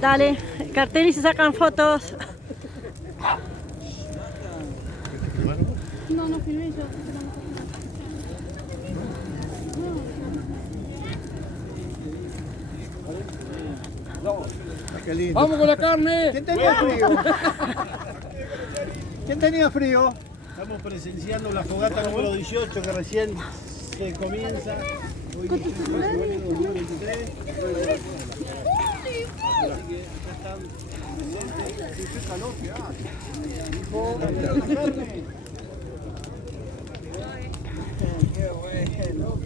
Dale, cartel y se sacan fotos. No, no filmé yo. ¡Vamos con la carne! ¿Quién tenía frío? ¿Quién tenía frío? Estamos presenciando la fogata número 18 que recién se comienza. Hoy 2023. Así que ya están presentes. ¡Qué calor que hace! ¡Qué bueno!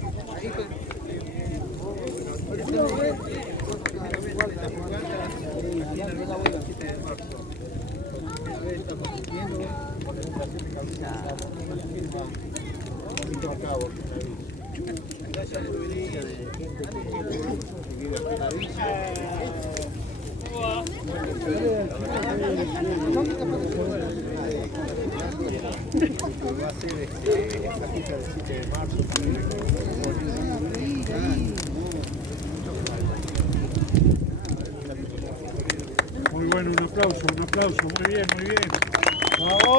Muy bueno, un aplauso, muy bien, muy bien. ¡Bravo!